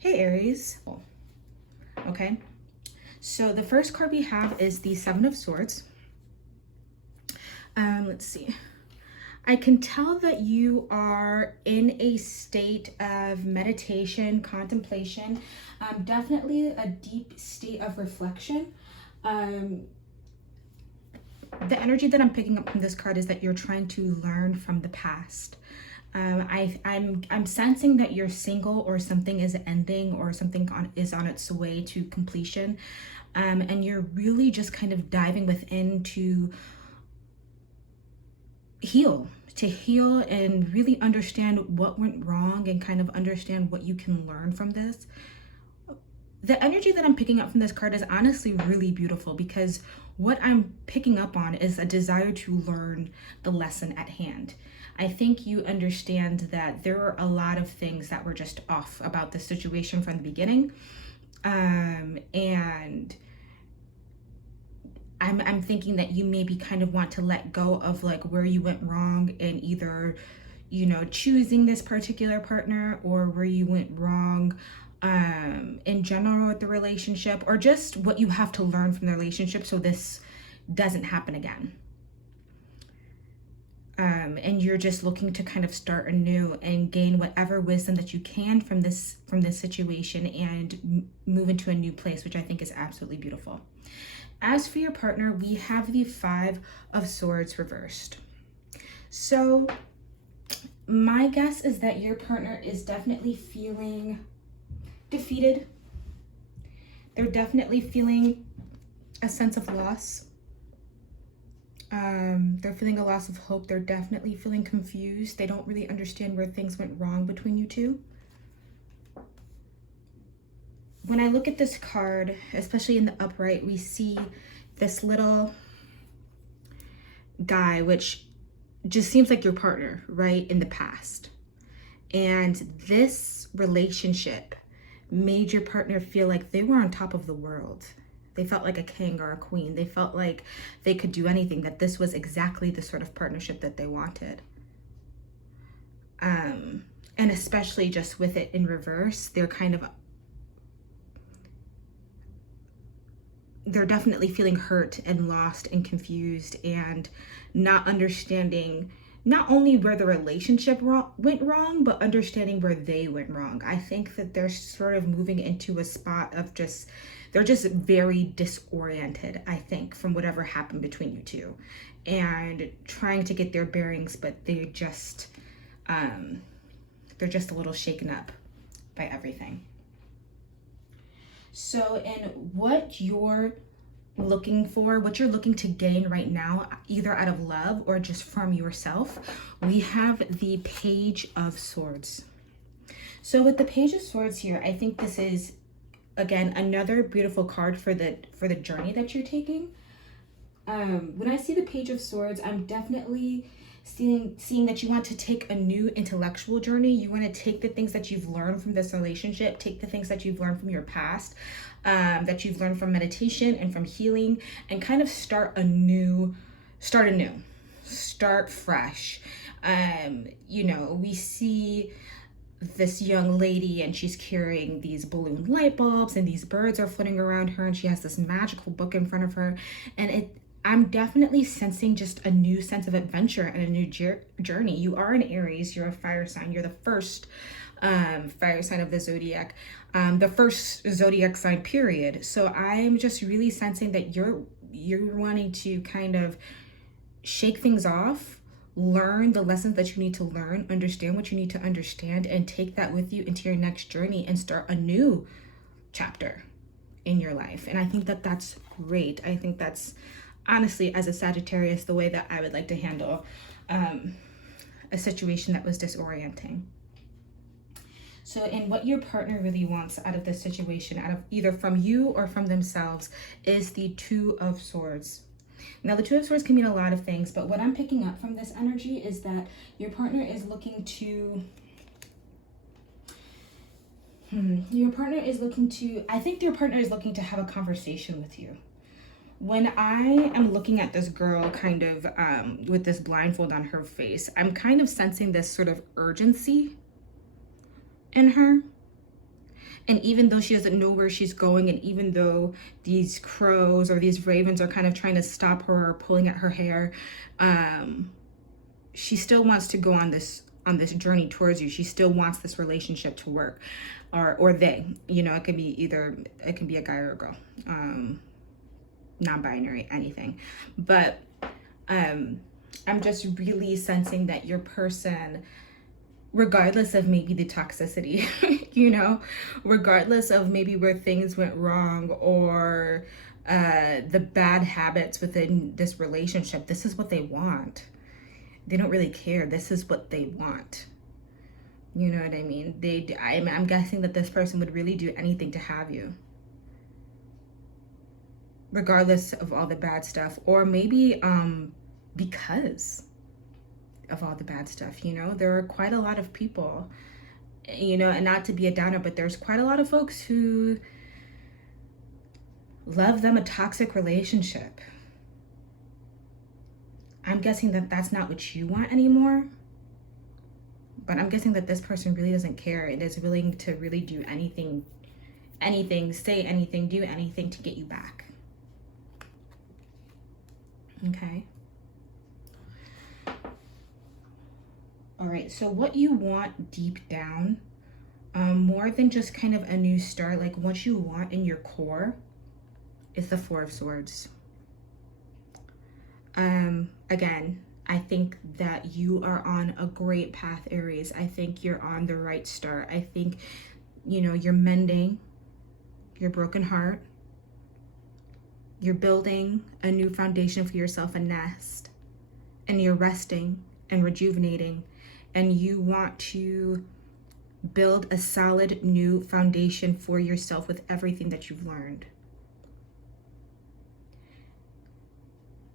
Hey Aries. Okay, so the first card we have is the Seven of Swords. Let's see. I can tell that you are in a state of meditation, contemplation, definitely a deep state of reflection. The energy that I'm picking up from this card is that you're trying to learn from the past. I'm sensing that you're single, or something is ending, or something is on its way to completion, and you're really just kind of diving within to heal and really understand what went wrong and kind of understand what you can learn from this. The energy that I'm picking up from this card is honestly really beautiful, because what I'm picking up on is a desire to learn the lesson at hand. I think you understand that there are a lot of things that were just off about the situation from the beginning. And I'm thinking that you maybe kind of want to let go of like where you went wrong in either, choosing this particular partner, or where you went wrong in general with the relationship, or just what you have to learn from the relationship so this doesn't happen again. And you're just looking to kind of start anew and gain whatever wisdom that you can from this situation, and move into a new place, which I think is absolutely beautiful. As for your partner, we have the Five of Swords reversed. So my guess is that your partner is definitely feeling defeated. They're definitely feeling a sense of loss. They're feeling a loss of hope. They're definitely feeling confused. They don't really understand where things went wrong between you two. When I look at this card, especially in the upright, we see this little guy, which just seems like your partner, right, in the past. And this relationship made your partner feel like they were on top of the world. They felt like a king or a queen. They felt like they could do anything, that this was exactly the sort of partnership that they wanted. And especially just with it in reverse, they're definitely feeling hurt and lost and confused, and not understanding not only where the relationship went wrong, but understanding where they went wrong. I think that they're sort of moving into a spot of they're just very disoriented, I think, from whatever happened between you two, and trying to get their bearings, but they're just a little shaken up by everything. So in what you're looking for, what you're looking to gain right now, either out of love or just from yourself, we have the Page of Swords. So with the Page of Swords here, I think this is, again, another beautiful card for the journey that you're taking. When I see the Page of Swords, I'm definitely seeing that you want to take a new intellectual journey. You want to take the things that you've learned from this relationship, take the things that you've learned from your past, that you've learned from meditation and from healing, and kind of start anew, start fresh. We see this young lady, and she's carrying these balloon light bulbs, and these birds are floating around her, and she has this magical book in front of her, and I'm definitely sensing just a new sense of adventure and a new journey. You are an Aries, you're a fire sign, you're the first fire sign of the zodiac, the first zodiac sign period. So I'm just really sensing that you're wanting to kind of shake things off, learn the lessons that you need to learn, understand what you need to understand, and take that with you into your next journey and start a new chapter in your life. And I think that that's great. I think that's, honestly, as a Sagittarius, the way that I would like to handle a situation that was disorienting. So in what your partner really wants out of this situation, out of either from you or from themselves, is the Two of Swords. Now, the Two of Swords can mean a lot of things, but what I'm picking up from this energy is that your partner is looking to I think your partner is looking to have a conversation with you. When I am looking at this girl kind of with this blindfold on her face, I'm kind of sensing this sort of urgency in her. And even though she doesn't know where she's going, and even though these crows or these ravens are kind of trying to stop her or pulling at her hair, she still wants to go on this journey towards you. She still wants this relationship to work, or they, you know, it could be a guy or a girl, non-binary, anything. But I'm just really sensing that your person, regardless of maybe the toxicity, you know, regardless of maybe where things went wrong, or the bad habits within this relationship, this is what they want. They don't really care. This is what they want. You know what I mean? I'm guessing that this person would really do anything to have you, regardless of all the bad stuff, or maybe because of all the bad stuff. You know, there are quite a lot of people, you know, and not to be a downer, but there's quite a lot of folks who love them a toxic relationship. I'm guessing that that's not what you want anymore, but I'm guessing that this person really doesn't care and is willing to really do anything, say anything, do anything to get you back. Okay. All right, so what you want deep down, more than just kind of a new start, like what you want in your core is the Four of Swords. Again, I think that you are on a great path, Aries. I think you're on the right start. I think, you know, you're mending your broken heart. You're building a new foundation for yourself, a nest, and you're resting and rejuvenating, and you want to build a solid new foundation for yourself with everything that you've learned.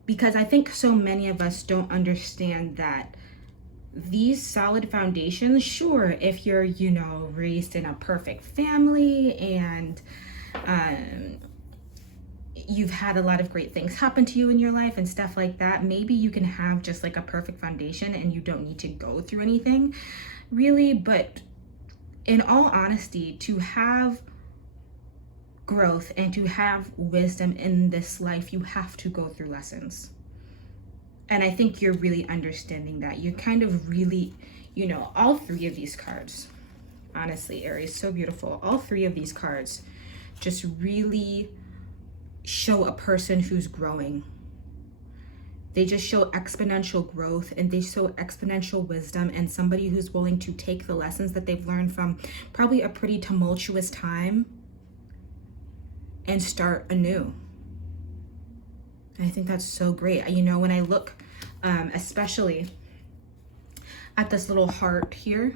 Because I think so many of us don't understand that these solid foundations, sure, if you're, you know, raised in a perfect family and you've had a lot of great things happen to you in your life and stuff like that, maybe you can have just like a perfect foundation and you don't need to go through anything really. But in all honesty, to have growth and to have wisdom in this life, you have to go through lessons. And I think you're really understanding that. You're kind of really, you know, all three of these cards, honestly, Aries, so beautiful. All three of these cards just really show a person who's growing. They just show exponential growth, and they show exponential wisdom, and somebody who's willing to take the lessons that they've learned from probably a pretty tumultuous time and start anew. And I think that's so great. You know, when I look especially at this little heart here,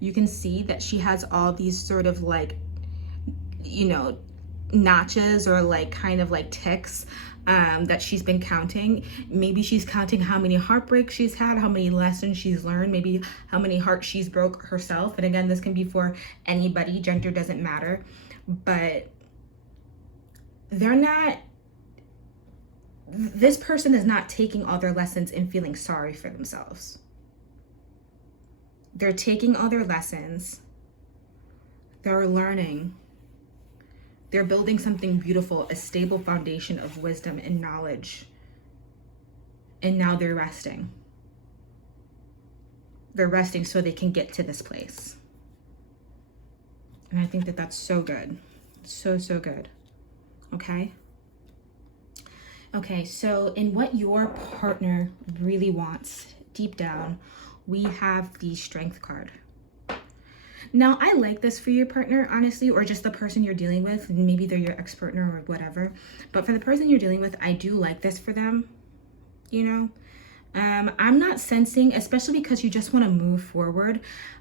you can see that she has all these sort of like, you know, notches or like kind of like ticks that she's been counting. Maybe she's counting how many heartbreaks she's had, how many lessons she's learned, maybe how many hearts she's broke herself. And again, this can be for anybody, gender doesn't matter. But this person is not taking all their lessons and feeling sorry for themselves. They're taking all their lessons, they're learning, they're building something beautiful, a stable foundation of wisdom and knowledge. And now they're resting. They're resting so they can get to this place. And I think that that's so good. So, so good. Okay. Okay, so in what your partner really wants deep down, we have the Strength card. Now, I like this for your partner, honestly, or just the person you're dealing with. Maybe they're your ex-partner or whatever. But for the person you're dealing with, I do like this for them, you know. I'm not sensing, especially because you just want to move forward,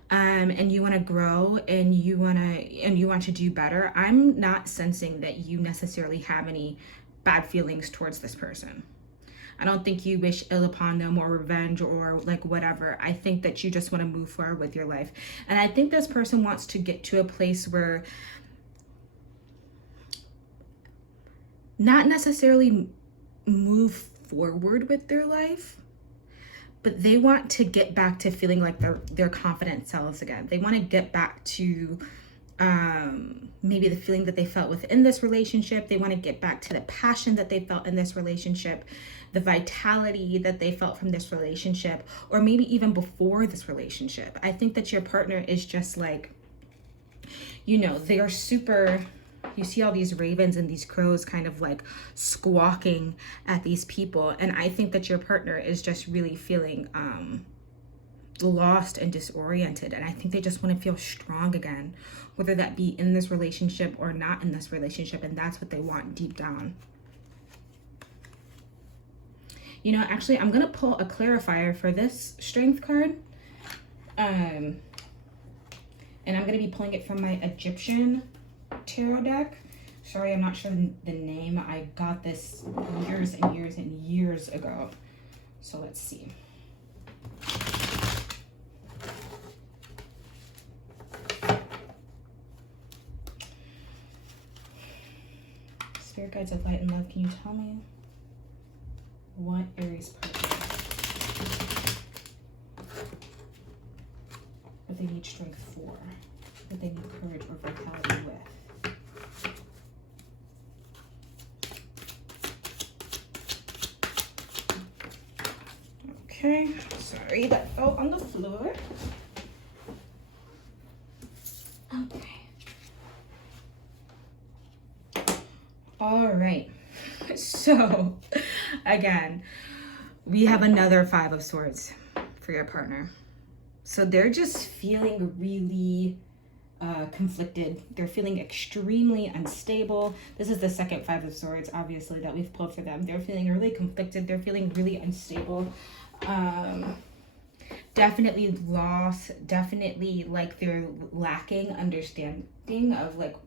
and you want to grow, and you want to do better. I'm not sensing that you necessarily have any bad feelings towards this person. I don't think you wish ill upon them or revenge or like whatever. I think that you just want to move forward with your life. And I think this person wants to get to a place where not necessarily move forward with their life, but they want to get back to feeling like their confident selves again. They want to get back to maybe the feeling that they felt within this relationship. They want to get back to the passion that they felt in this relationship, the vitality that they felt from this relationship, or maybe even before this relationship. I think that your partner is just like, you know, they are super, you see all these ravens and these crows kind of like squawking at these people. And I think that your partner is just really feeling lost and disoriented. And I think they just want to feel strong again, whether that be in this relationship or not in this relationship. And that's what they want deep down. You know, actually, I'm going to pull a clarifier for this strength card. And I'm going to be pulling it from my Egyptian tarot deck. Sorry, I'm not sure the name. I got this years and years and years ago. So let's see. Spirit guides of light and love, can you tell me what Aries person, what they need strength for, what they need courage or vitality with? Okay, sorry, that fell on the floor. Okay. All right, so again, we have another Five of Swords for your partner. So they're just feeling really conflicted. They're feeling extremely unstable. This is the second Five of Swords, obviously, that we've pulled for them. They're feeling really conflicted. They're feeling really unstable. Definitely lost. Definitely like they're lacking understanding of like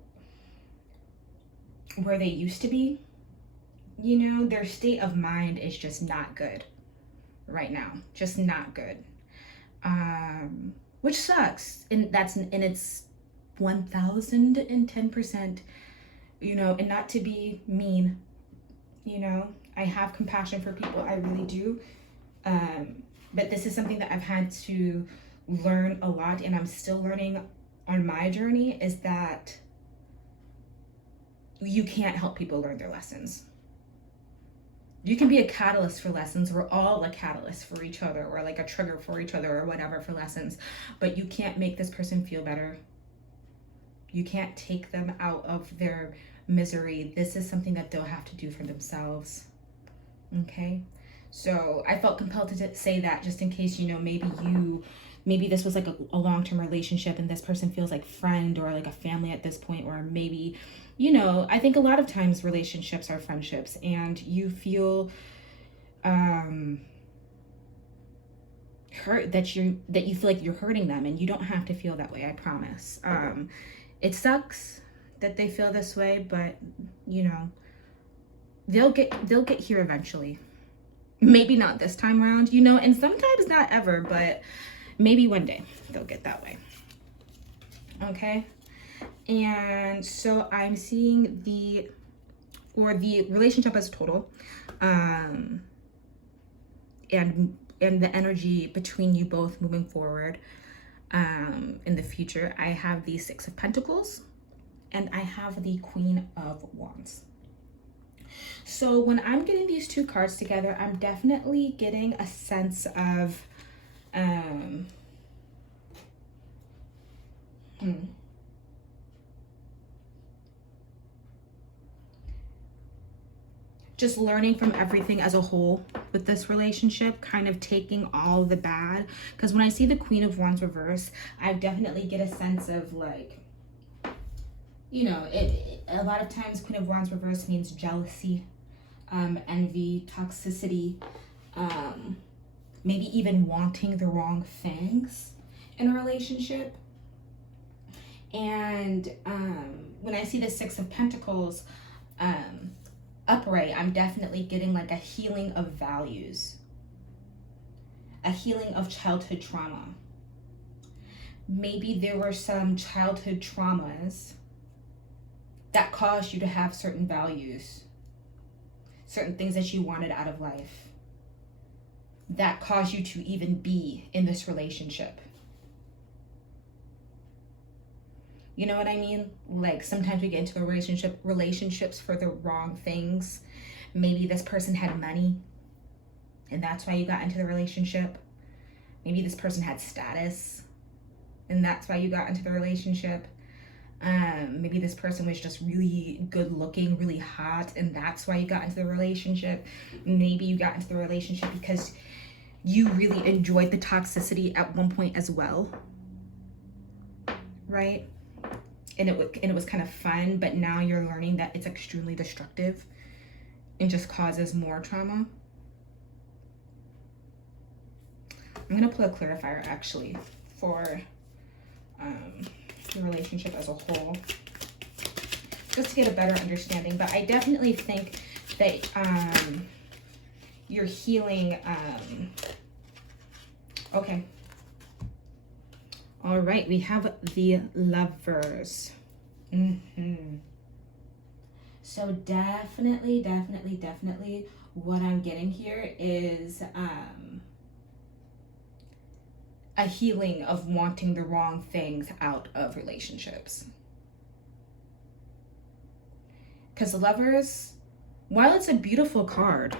where they used to be. You know, their state of mind is just not good right now. Just not good. Which sucks. And that's, and it's 1010%, you know, and not to be mean, you know, I have compassion for people. I really do. But this is something that I've had to learn a lot, and I'm still learning on my journey, is that you can't help people learn their lessons. You can be a catalyst for lessons. We're all a catalyst for each other, or like a trigger for each other, or whatever, for lessons. But you can't make this person feel better. You can't take them out of their misery. This is something that they'll have to do for themselves. Okay? So I felt compelled to say that, just in case, you know, maybe this was like a long-term relationship and this person feels like friend or like a family at this point, or maybe, you know, I think a lot of times relationships are friendships, and you feel hurt, that you feel like you're hurting them, and you don't have to feel that way, I promise. It sucks that they feel this way, but you know, they'll get here eventually. Maybe not this time around, you know, and sometimes not ever, but maybe one day they'll get that way. Okay? And so I'm seeing the relationship as total, and the energy between you both moving forward in the future. I have the Six of Pentacles, and I have the Queen of Wands. So when I'm getting these two cards together, I'm definitely getting a sense of just learning from everything as a whole with this relationship, kind of taking all the bad. Because when I see the Queen of Wands reverse, I definitely get a sense of like, you know, a lot of times Queen of Wands reverse means jealousy, envy, toxicity, maybe even wanting the wrong things in a relationship. And when I see the Six of Pentacles upright, I'm definitely getting like a healing of values, a healing of childhood trauma. Maybe there were some childhood traumas that caused you to have certain values, certain things that you wanted out of life, that caused you to even be in this relationship. You know what I mean? Like sometimes we get into a relationships for the wrong things. Maybe this person had money and that's why you got into the relationship. Maybe this person had status and that's why you got into the relationship. Maybe this person was just really good looking, really hot, and that's why you got into the relationship. Maybe you got into the relationship because you really enjoyed the toxicity at one point as well, right? And it was kind of fun, but now you're learning that it's extremely destructive and just causes more trauma. I'm gonna pull a clarifier actually for the relationship as a whole, just to get a better understanding. But I definitely think that you're healing. Okay. All right, we have the Lovers. So definitely what I'm getting here is a healing of wanting the wrong things out of relationships. Because the Lovers, while it's a beautiful card,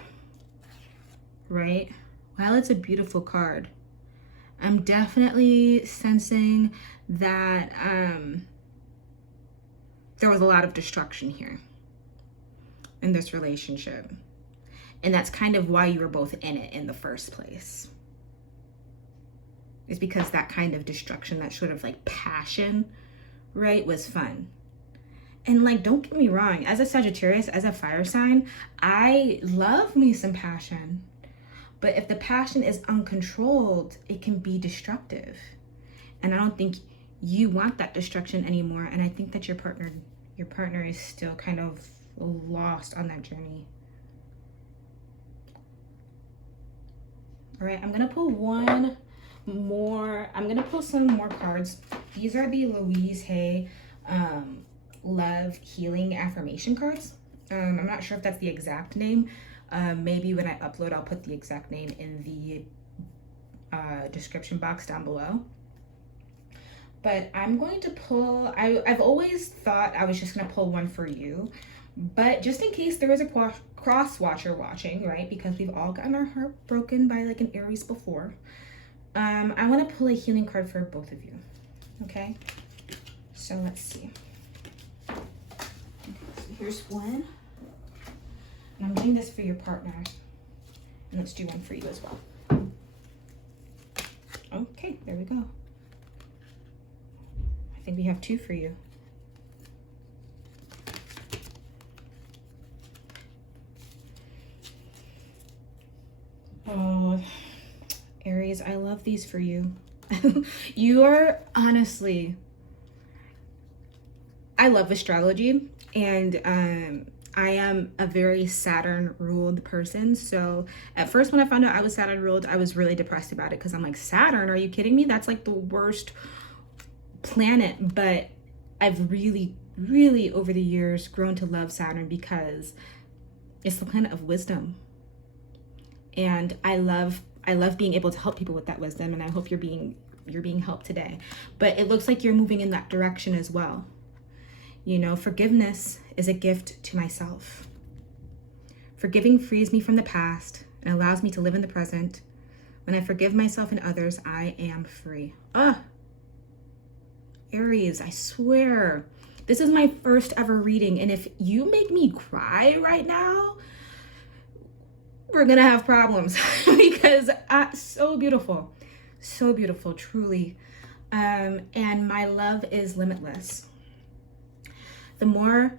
right? While it's a beautiful card, I'm definitely sensing that there was a lot of destruction here in this relationship. And that's kind of why you were both in it in the first place. It's because that kind of destruction, that sort of like passion, right, was fun. And like, don't get me wrong, as a Sagittarius, as a fire sign, I love me some passion. But if the passion is uncontrolled, it can be destructive. And I don't think you want that destruction anymore. And I think that your partner is still kind of lost on that journey. All right, I'm gonna pull one more. I'm gonna pull some more cards. These are the Louise Hay Love Healing Affirmation cards. I'm not sure if that's the exact name. Maybe when I upload, I'll put the exact name in the description box down below. But I'm going to pull, I've always thought I was just gonna pull one for you, but just in case there was a cross watcher watching, right? Because we've all gotten our heart broken by like an Aries before. I want to pull a healing card for both of you. Okay, so let's see. Okay, so here's one, and I'm doing this for your partner, and let's do one for you as well. Okay, there we go. I think we have two for you. Oh, Aries, I love these for you. You are honestly, I love astrology, and I am a very Saturn ruled person. So at first when I found out I was Saturn ruled, I was really depressed about it because I'm like, Saturn, are you kidding me? That's like the worst planet. But I've really over the years grown to love Saturn because it's the planet of wisdom. And I love being able to help people with that wisdom, and I hope you're being helped today. But it looks like you're moving in that direction as well. You know, forgiveness is a gift to myself. Forgiving frees me from the past and allows me to live in the present. When I forgive myself and others, I am free. Aries, I swear, this is my first ever reading, and if you make me cry right now, we're gonna have problems because so beautiful, truly. And my love is limitless. The more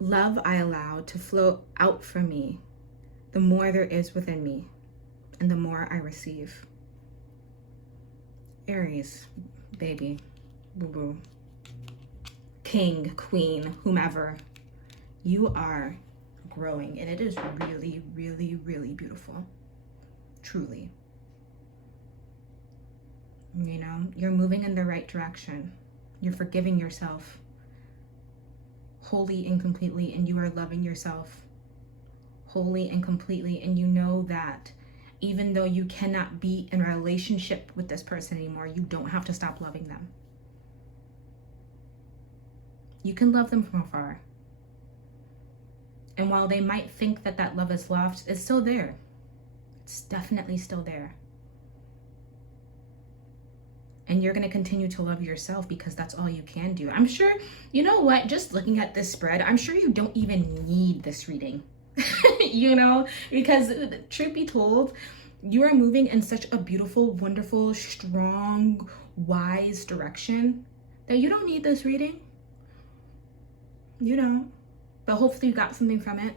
love I allow to flow out from me, the more there is within me, and the more I receive. Aries, baby, boo-boo, king, queen, whomever, you are growing, and it is really beautiful, truly. You know, you're moving in the right direction. You're forgiving yourself wholly and completely, and you are loving yourself wholly and completely. And you know that even though you cannot be in a relationship with this person anymore, you don't have to stop loving them. You can love them from afar. And while they might think that that love is lost, it's still there. It's definitely still there. And you're going to continue to love yourself because that's all you can do. I'm sure, you know what, just looking at this spread, I'm sure you don't even need this reading, you know, because truth be told, you are moving in such a beautiful, wonderful, strong, wise direction that you don't need this reading. You don't. But hopefully you got something from it,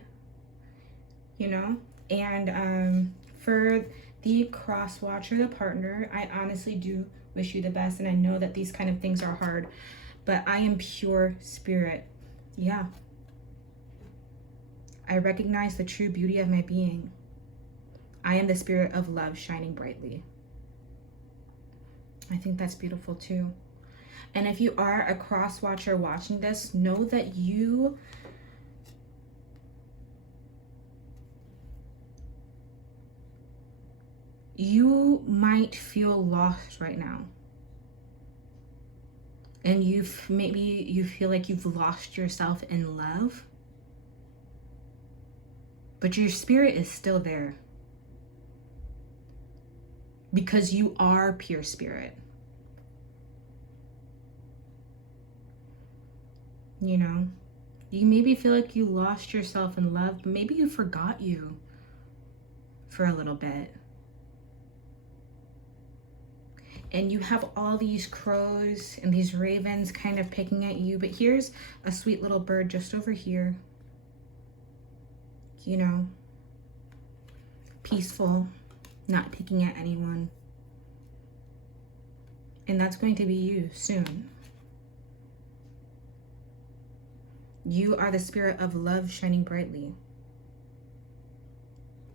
you know. And for the cross watcher, the partner, I honestly do wish you the best. And I know that these kind of things are hard, but I am pure spirit. Yeah. I recognize the true beauty of my being. I am the spirit of love shining brightly. I think that's beautiful too. And if you are a cross watcher watching this, know that you might feel lost right now. And maybe you feel like you've lost yourself in love. But your spirit is still there. Because you are pure spirit. You know, you maybe feel like you lost yourself in love, but maybe you forgot you for a little bit. And you have all these crows and these ravens kind of picking at you, but here's a sweet little bird just over here. You know, peaceful, not picking at anyone. And that's going to be you soon. You are the spirit of love shining brightly.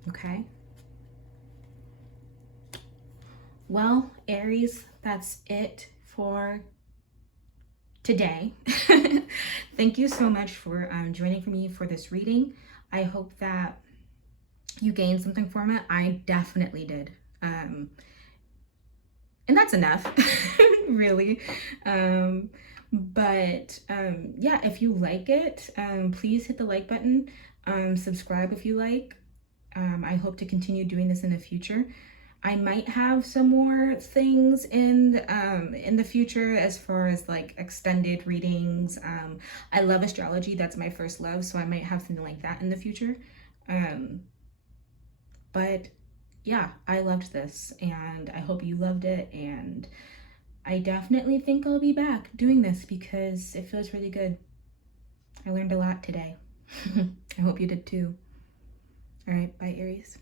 Okay? Well, Aries, that's it for today. Thank you so much for joining me for this reading. I hope that you gained something from it. I definitely did. And that's enough, really. Yeah, if you like it, please hit the like button. Subscribe if you like. I hope to continue doing this in the future. I might have some more things in the future as far as like extended readings. I love astrology. That's my first love. So I might have something like that in the future. But yeah, I loved this and I hope you loved it. And I definitely think I'll be back doing this because it feels really good. I learned a lot today. I hope you did too. All right, bye, Aries.